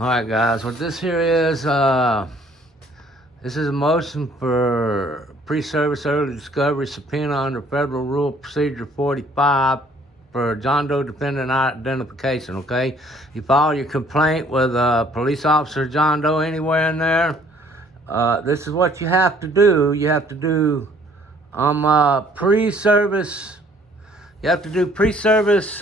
Alright guys, what this here is, this is a motion for pre-service early discovery subpoena under Federal Rule Procedure 45 for John Doe dependent identification, okay? You file your complaint with police officer John Doe anywhere in there. This is what you have to do. You have to do pre-service, you have to do pre-service,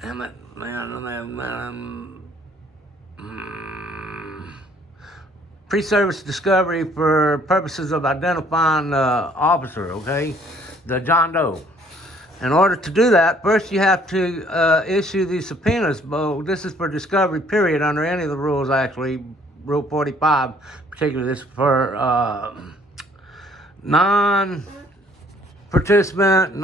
damn it, pre-service discovery for purposes of identifying the officer, okay, the John Doe. In order to do that, first you have to issue these subpoenas. Well, this is for discovery period under any of the rules, actually. Rule 45, particularly this for non-participant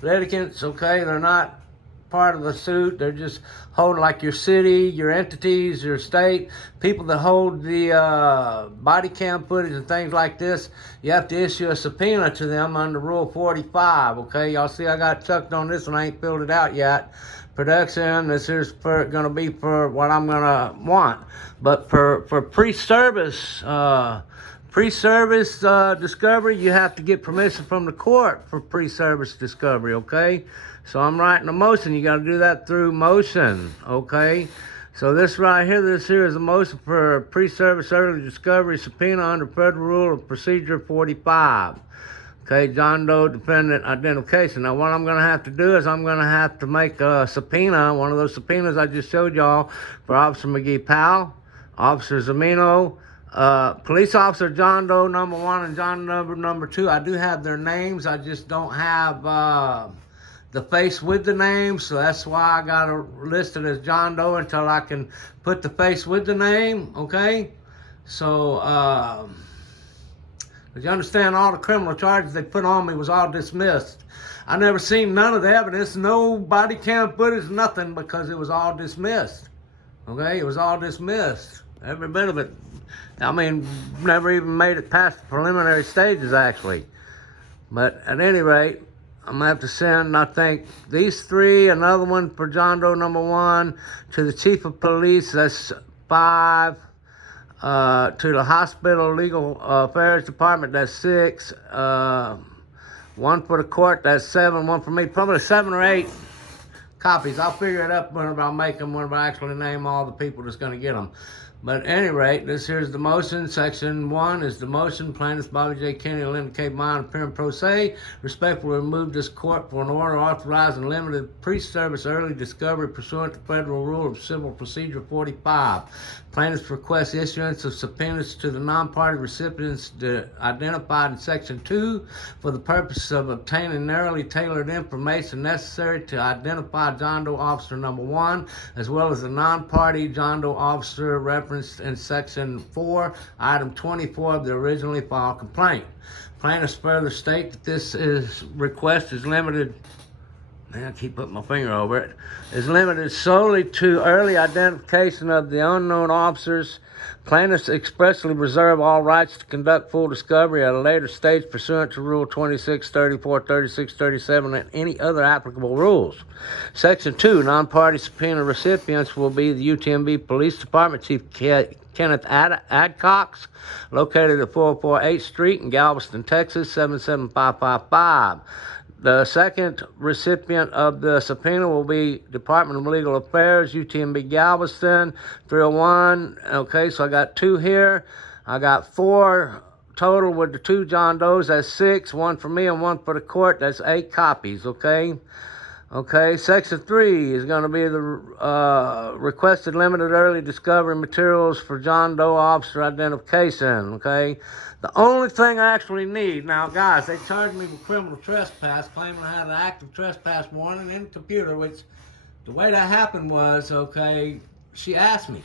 litigants, okay? They're not part of the suit. They're just holding, like your city, your entities, your state, people that hold the body cam footage and things like this. You have to issue a subpoena to them under Rule 45, okay? Y'all see I got chucked on this one. I ain't filled it out yet. Production, this is going to be for what I'm going to want. But for pre-service discovery, you have to get permission from the court for pre-service discovery, okay? So I'm writing a motion. You got to do that through motion, okay? So this right here, this here is a motion for pre-service early discovery subpoena under Federal Rule of Procedure 45. Okay, John Doe dependent identification. Now what I'm going to have to do is I'm going to have to make a subpoena, one of those subpoenas I just showed y'all, for Officer McGee Powell, Officer Zamino, Police Officer John Doe number 1 and John Doe number 2. I do have their names. I just don't have the face with the name, so that's why I got it listed as John Doe until I can put the face with the name, okay? So, you understand, all the criminal charges they put on me was all dismissed. I never seen none of the evidence, no body cam footage, nothing, because it was all dismissed. Okay, it was all dismissed. Every bit of it. I mean, never even made it past the preliminary stages, actually. But at any rate, I'm going to have to send, I think, these 3, another one for John Doe number 1, to the Chief of Police, that's 5, to the Hospital Legal Affairs Department, that's 6, 1 for the court, that's 7, 1 for me, probably 7 or 8 copies. I'll figure it up whenever I make them, whenever I actually name all the people that's going to get them. But at any rate, this here's the motion. Section 1 is the motion. Plaintiffs Bobby J. Kenny and Linda K. Bond appearing pro se. Respectfully remove this court for an order authorizing limited pre-service early discovery pursuant to Federal Rule of Civil Procedure 45. Plaintiffs request issuance of subpoenas to the non-party recipients identified in Section 2 for the purpose of obtaining narrowly tailored information necessary to identify John Doe Officer number 1, as well as the non-party John Doe Officer referenced in Section 4, Item 24 of the originally filed complaint. Plaintiffs further state that this request is limited, I keep putting my finger over it, is limited solely to early identification of the unknown officers. Plaintiffs expressly reserve all rights to conduct full discovery at a later stage pursuant to Rule 26, 34, 36, 37, and any other applicable rules. Section 2, non-party subpoena recipients will be the UTMB Police Department Chief Kenneth Adcox, located at 404 8th Street in Galveston, Texas, 77555. The second recipient of the subpoena will be Department of Legal Affairs, UTMB Galveston, 301. Okay, so I got 2 here. I got 4 total with the 2 John Does. That's 6, 1 for me and 1 for the court. That's 8 copies, okay? Okay, Section 3 is going to be the requested limited early discovery materials for John Doe officer identification, okay? The only thing I actually need, now guys, they charged me with criminal trespass, claiming I had an active trespass warning in the computer, which the way that happened was, okay, she asked me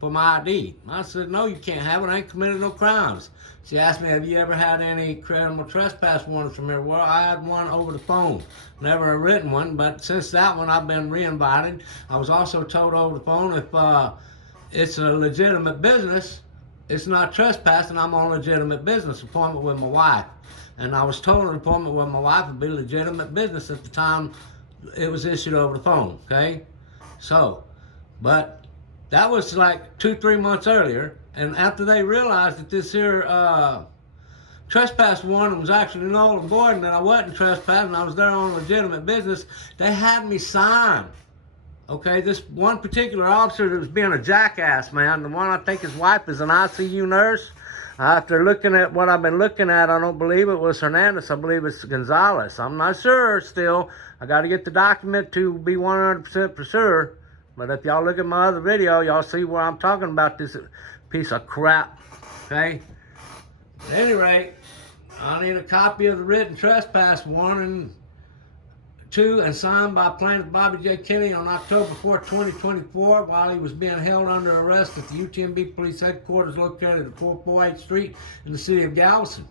for my ID. I said, no, you can't have it, I ain't committed no crimes. She asked me, have you ever had any criminal trespass warnings from here? Well, I had one over the phone, never a written one, but since that one I've been re-invited. I was also told over the phone if it's a legitimate business, it's not trespassing. I'm on a legitimate business appointment with my wife. And I was told an appointment with my wife would be legitimate business at the time it was issued over the phone, okay? So, but that was like 2-3 months earlier. And after they realized that this here trespass warrant was actually null and void and that I wasn't trespassing, I was there on legitimate business, they had me sign. Okay, this one particular officer that was being a jackass, man, the one I think his wife is an ICU nurse. After looking at what I've been looking at, I don't believe it was Hernandez. I believe it's Gonzalez. I'm not sure still. I got to get the document to be 100% for sure. But if y'all look at my other video, y'all see where I'm talking about this piece of crap. Okay? At any rate, I need a copy of the written trespass warning and signed by plaintiff Bobby J. Kinney on October 4, 2024, while he was being held under arrest at the UTMB Police Headquarters located at 448th Street in the city of Galveston.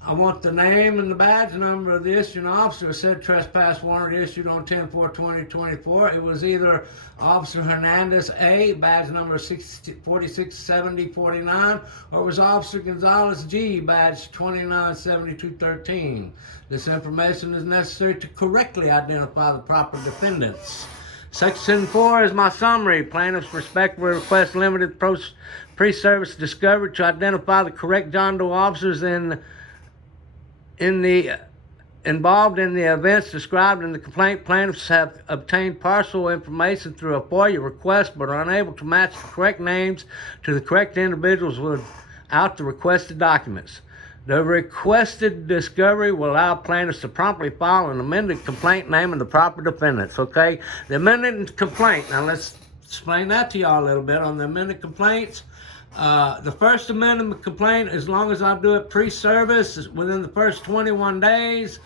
I want the name and the badge number of the issuing officer. Said trespass warrant issued on 10/4/2024. It was either Officer Hernandez A, badge number 467049, or it was Officer Gonzalez G, badge 297213. This information is necessary to correctly identify the proper defendants. Section 4 is my summary. Plaintiffs respectfully request limited pre-service discovery to identify the correct John Doe officers involved in the events described in the complaint. Plaintiffs have obtained partial information through a FOIA request but are unable to match the correct names to the correct individuals without the requested documents. The requested discovery will allow plaintiffs to promptly file an amended complaint naming the proper defendants, okay? The amended complaint, now let's explain that to y'all a little bit on the amended complaints. The first amendment complaint, as long as I do it pre-service within the first 21 days,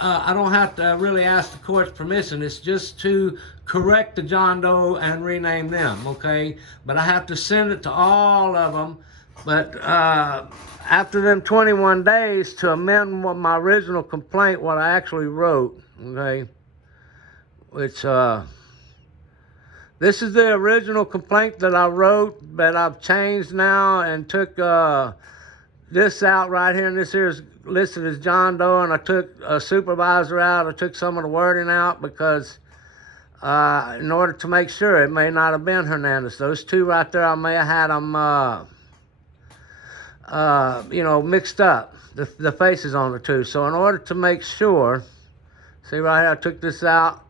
I don't have to really ask the court's permission. It's just to correct the John Doe and rename them, okay? But I have to send it to all of them. But after them 21 days to amend my original complaint, what I actually wrote, okay, which this is the original complaint that I wrote, but I've changed now and took this out right here. And this here is listed as John Doe, and I took a supervisor out. I took some of the wording out because in order to make sure it may not have been Hernandez. Those two right there, I may have had them, mixed up, the faces on the two. So in order to make sure, see right here, I took this out.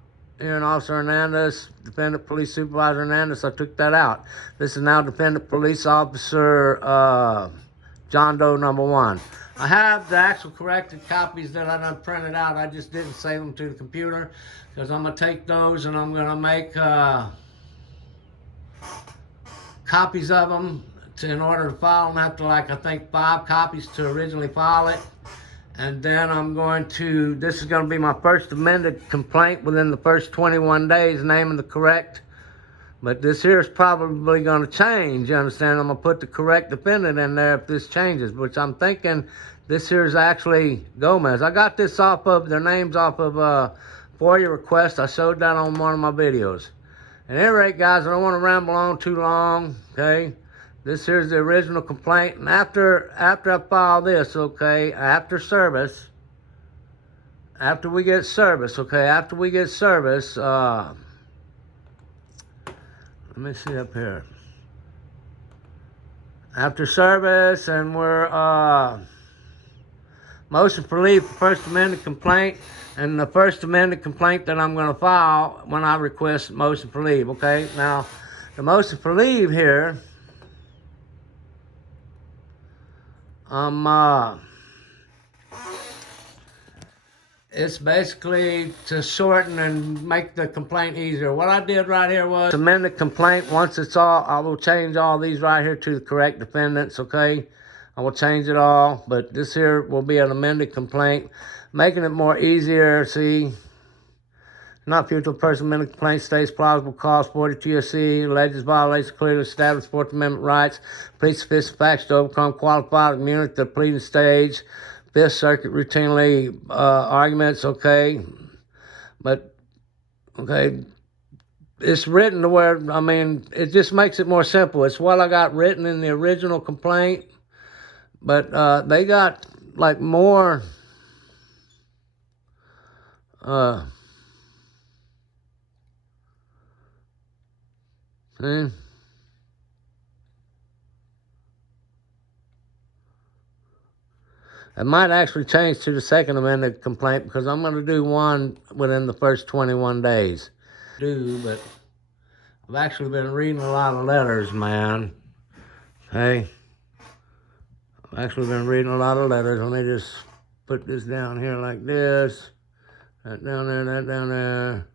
Here in Officer Hernandez, Defendant Police Supervisor Hernandez, I took that out. This is now Defendant Police Officer John Doe number 1. I have the actual corrected copies that I done printed out. I just didn't save them to the computer because I'm going to take those and I'm going to make copies of them in order to file them. I have to, I think 5 copies to originally file it. And then I'm going to, this is going to be my first amended complaint within the first 21 days, naming the correct. But this here is probably going to change, you understand? I'm going to put the correct defendant in there if this changes, which I'm thinking this here is actually Gomez. I got this off of, their names off of FOIA request. I showed that on one of my videos. At any rate, guys, I don't want to ramble on too long, okay? This here's the original complaint, and after I file this, okay, after we get service, let me see up here. After service, and we're, motion for leave for First Amendment complaint, and the First Amendment complaint that I'm going to file when I request motion for leave, okay? Now, the motion for leave here, it's basically to shorten and make the complaint easier. What I did right here was amend the complaint. Once it's all, I will change all these right here to the correct defendants, okay? I will change it all, but this here will be an amended complaint, making it more easier, see? Not futile person amended complaint states plausible cause 42 U.S.C. alleges violations clearly established Fourth Amendment rights, pleads sufficient facts to overcome qualified immunity at the pleading stage. Fifth Circuit routinely arguments, okay. But, okay, it's written to where, I mean, it just makes it more simple. It's what I got written in the original complaint, but they got like more see? It might actually change to the Second Amendment complaint because I'm going to do one within the first 21 days. But I've actually been reading a lot of letters, man. Hey, I've actually been reading a lot of letters. Let me just put this down here like this. That down there, that down there.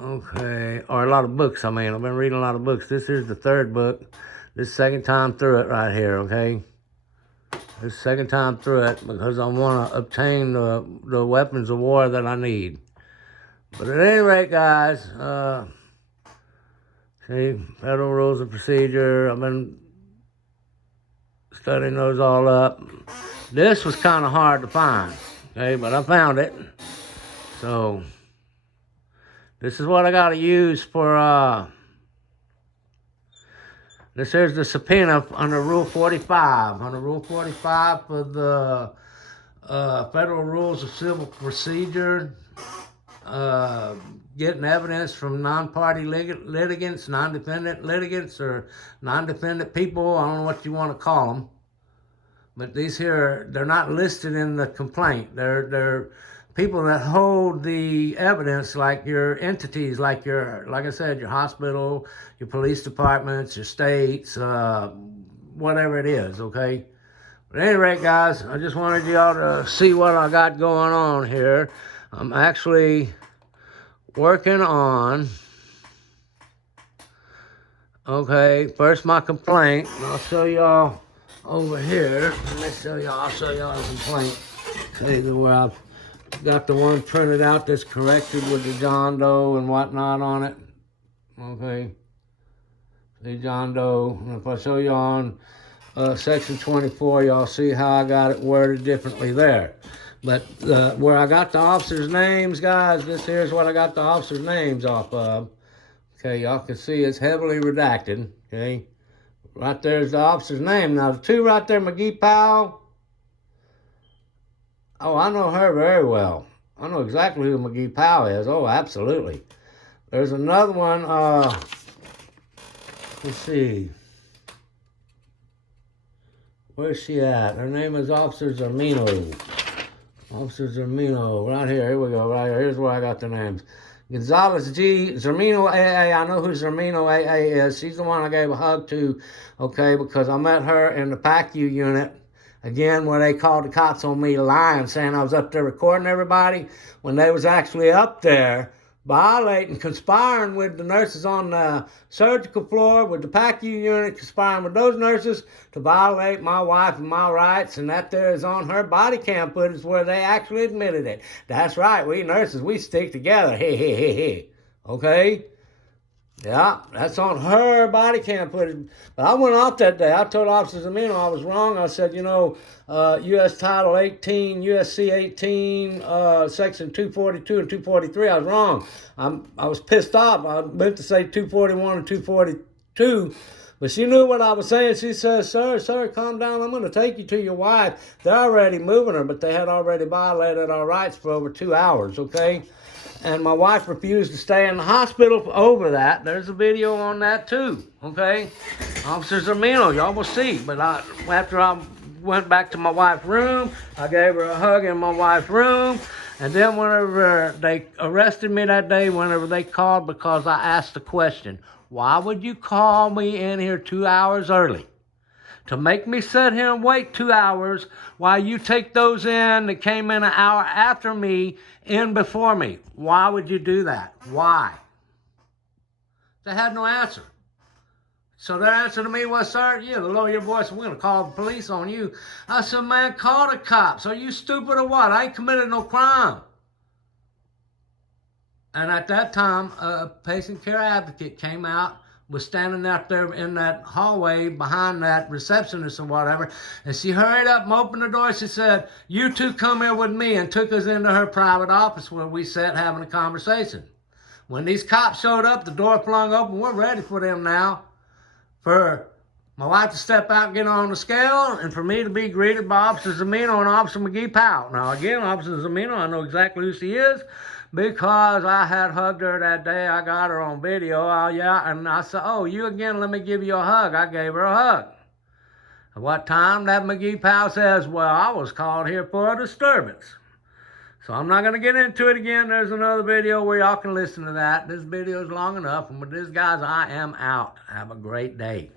Okay, or a lot of books, I mean. I've been reading a lot of books. This is the third book. This second time through it right here, okay? This second time through it because I want to obtain the weapons of war that I need. But at any rate, guys, see, Federal Rules of Procedure, I've been studying those all up. This was kind of hard to find, okay, but I found it. So, this is what I got to use for, this here's the subpoena under Rule 45. Under Rule 45 for the Federal Rules of Civil Procedure, getting evidence from non-party litigants, non-defendant litigants, or non-defendant people. I don't know what you want to call them. But these here, they're not listed in the complaint. They're people that hold the evidence, like your entities, like I said, your hospital, your police departments, your states, whatever it is, okay? But at any rate, guys, I just wanted y'all to see what I got going on here. I'm actually working on, okay, first my complaint. I'll show y'all over here. I'll show y'all the complaint. Okay, where I've got the one printed out that's corrected with the John Doe and whatnot on it. Okay. The John Doe. And if I show you on section 24, y'all see how I got it worded differently there. But where I got the officers' names, guys, this here's what I got the officers' names off of. Okay, y'all can see it's heavily redacted. Okay. Right there's the officer's name. Now, the two right there, McGee Powell. Oh, I know her very well. I know exactly who McGee Powell is. Oh, absolutely. There's another one. Let's see. Where's she at? Her name is Officer Zermino. Officer Zermino. Right here. Here we go. Right here. Here's where I got the names. Gonzalez G. Zermino AA. I know who Zermino AA is. She's the one I gave a hug to, okay, because I met her in the PACU unit. Again, where they called the cops on me lying, saying I was up there recording everybody, when they was actually up there violating, conspiring with the nurses on the surgical floor, with the PACU unit, conspiring with those nurses to violate my wife and my rights, and that there is on her body cam footage where they actually admitted it. That's right, we nurses, we stick together, okay? Yeah, that's on her body cam footage. But I went off that day. I told Officer Zamino I was wrong. I said, you know, U.S. Title 18, USC 18, Section 242 and 243, I was wrong. I was pissed off. I meant to say 241 and 242. But she knew what I was saying. She says, sir, calm down. I'm going to take you to your wife. They're already moving her, but they had already violated our rights for over 2 hours, okay? And my wife refused to stay in the hospital over that. There's a video on that too, okay? Officer Zermino, y'all will see. But after I went back to my wife's room, I gave her a hug in my wife's room. And then whenever they arrested me that day, whenever they called, because I asked the question, why would you call me in here 2 hours early? To make me sit here and wait 2 hours while you take those in that came in an hour after me in before me. Why would you do that? Why? They had no answer. So their answer to me was, sir, you lower your voice, we're going to call the police on you. I said, man, call the cops. Are you stupid or what? I ain't committed no crime. And at that time, a patient care advocate came out, was standing out there in that hallway behind that receptionist or whatever, and she hurried up and opened the door. She said, you two come here with me, and took us into her private office where we sat having a conversation. When these cops showed up, the door flung open. We're ready for them now. For my wife to step out and get on the scale, and for me to be greeted by Officer Zamino and Officer McGee Powell. Now, again, Officer Zamino, I know exactly who she is because I had hugged her that day. I got her on video. And I said, oh, you again, let me give you a hug. I gave her a hug. At what time? That McGee Powell says, well, I was called here for a disturbance. So I'm not going to get into it again. There's another video where y'all can listen to that. This video is long enough. And with this, guys, I am out. Have a great day.